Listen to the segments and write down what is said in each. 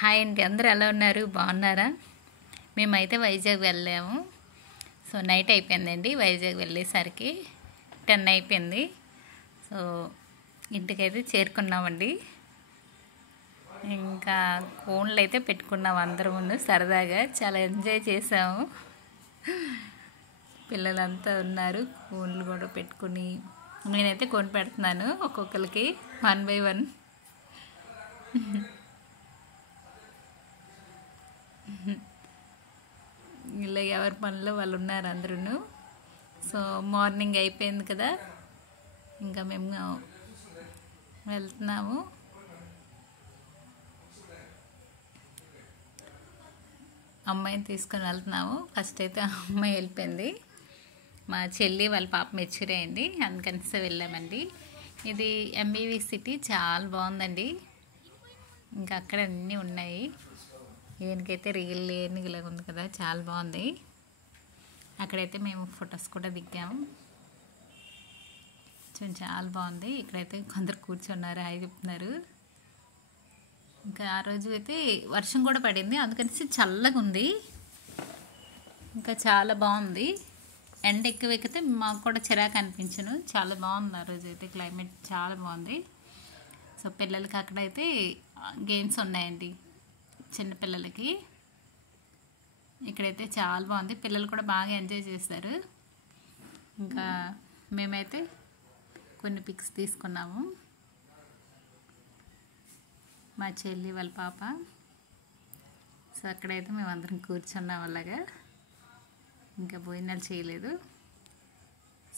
Hi అండి, అందరూ ఎలా ఉన్నారు? బాగున్నారా? మేమైతే వైజాగ్ వెళ్ళాము. సో నైట్ అయిపోయిందండి. వైజాగ్ వెళ్ళేసరికి 10 అయిపోయింది. సో ఇంటికైతే చేరుకున్నామండి. ఇంకా ఫోన్లు అయితే పెట్టుకున్నాము అందరం ముందు, సరదాగా చాలా ఎంజాయ్ చేసాము. పిల్లలంతా ఉన్నారు, ఫోన్లు కూడా పెట్టుకుని నేనైతే కొని పెడుతున్నాను ఒక్కొక్కరికి 1 by 1. ఇలా ఎవరి పనిలో వాళ్ళు ఉన్నారు అందరూ. సో మార్నింగ్ అయిపోయింది కదా, ఇంకా మేము వెళ్తున్నాము. అమ్మాయిని తీసుకొని వెళ్తున్నాము. ఫస్ట్ అయితే అమ్మాయి వెళ్ళిపోయింది. మా చెల్లి వాళ్ళ పాప మెచ్యూర్ అయింది, అందుకనిసే వెళ్ళామండి. ఇది ఎంబీవీ సిటీ చాలా బాగుందండి. ఇంకా అక్కడ అన్నీ ఉన్నాయి. ఈయనకైతే రియల్ లేనిలా ఉంది కదా, చాలా బాగుంది. అక్కడైతే మేము ఫొటోస్ కూడా దిగాము. చాలా బాగుంది. ఇక్కడైతే కొందరు కూర్చున్నారు, హాయ్ చెప్తున్నారు. ఇంకా ఆ రోజు అయితే వర్షం కూడా పడింది, అందుకనేసి చల్లగా ఉంది. ఇంకా చాలా బాగుంది. ఎండ ఎక్కువ ఎక్కితే మాకు కూడా చిరాకు అనిపించను. చాలా బాగుంది ఆ రోజు అయితే, క్లైమేట్ చాలా బాగుంది. సో పిల్లలకి అక్కడైతే గేమ్స్ ఉన్నాయండి చిన్నపిల్లలకి. ఇక్కడైతే చాలా బాగుంది, పిల్లలు కూడా బాగా ఎంజాయ్ చేశారు. ఇంకా మేమైతే కొన్ని పిక్స్ తీసుకున్నాము, మా చెల్లి వాళ్ళ పాప. సో అక్కడైతే మేమందరం కూర్చున్నాం అలాగా. ఇంకా భోజనాలు చేయలేదు.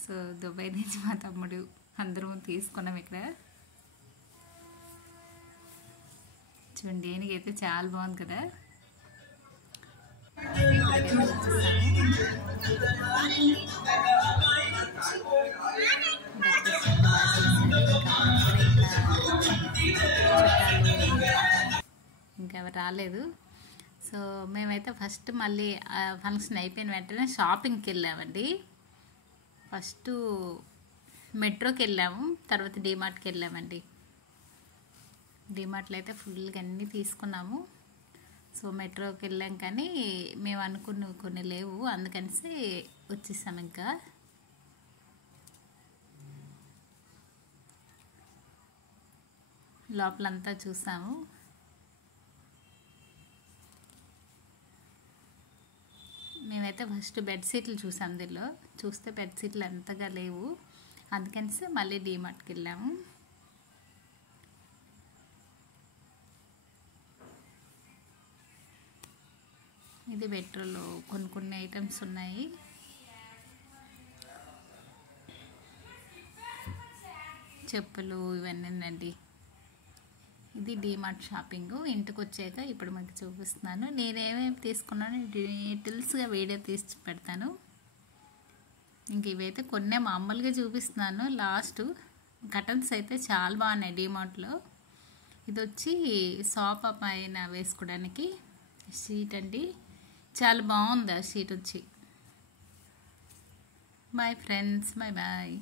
సో దుబాయ్ నుంచి మా తమ్ముడు అందరం తీసుకున్నాం ఇక్కడ. చూడండి, ఏనుగైతే చాలా బాగుంది కదా. ఇంకెవరు రాలేదు. సో మేమైతే ఫస్ట్ మళ్ళీ ఫంక్షన్ అయిపోయిన వెంటనే షాపింగ్కి వెళ్ళామండి. ఫస్ట్ మెట్రోకి వెళ్ళాము, తర్వాత డీమార్ట్కి వెళ్ళామండి. డీమార్ట్లో అయితే ఫుల్గా అన్నీ తీసుకున్నాము. సో మెట్రోకి వెళ్ళాం, కానీ మేము అనుకున్నవి కొన్ని లేవు, అందుకనిసి వచ్చేసాము. ఇంకా లోపలంతా చూసాము. మేమైతే ఫస్ట్ బెడ్షీట్లు చూసాం. దీనిలో చూస్తే బెడ్షీట్లు అంతగా లేవు, అందుకనిసి మళ్ళీ డీమార్ట్కి వెళ్ళాము. ఇది మెట్రోలో కొన్ని ఐటమ్స్ ఉన్నాయి. చెప్పులు ఇవన్నీ అండి. ఇది డీమార్ట్ షాపింగ్. ఇంటికి వచ్చాక ఇప్పుడు మీకు చూపిస్తున్నాను నేనేమేమి తీసుకున్నాను, డీటెయిల్స్గా వీడియో తీసి పెడతాను. ఇంక ఇవైతే కొన్ని మామూలుగా చూపిస్తున్నాను. లాస్ట్ కటన్స్ అయితే చాలా బాగున్నాయి డీమార్ట్లో. ఇది వచ్చి సోఫా పైన వేసుకోవడానికి షీట్ అండి, చాలా బాగుంది ఆ షీట్ వచ్చి. Bye friends, bye bye.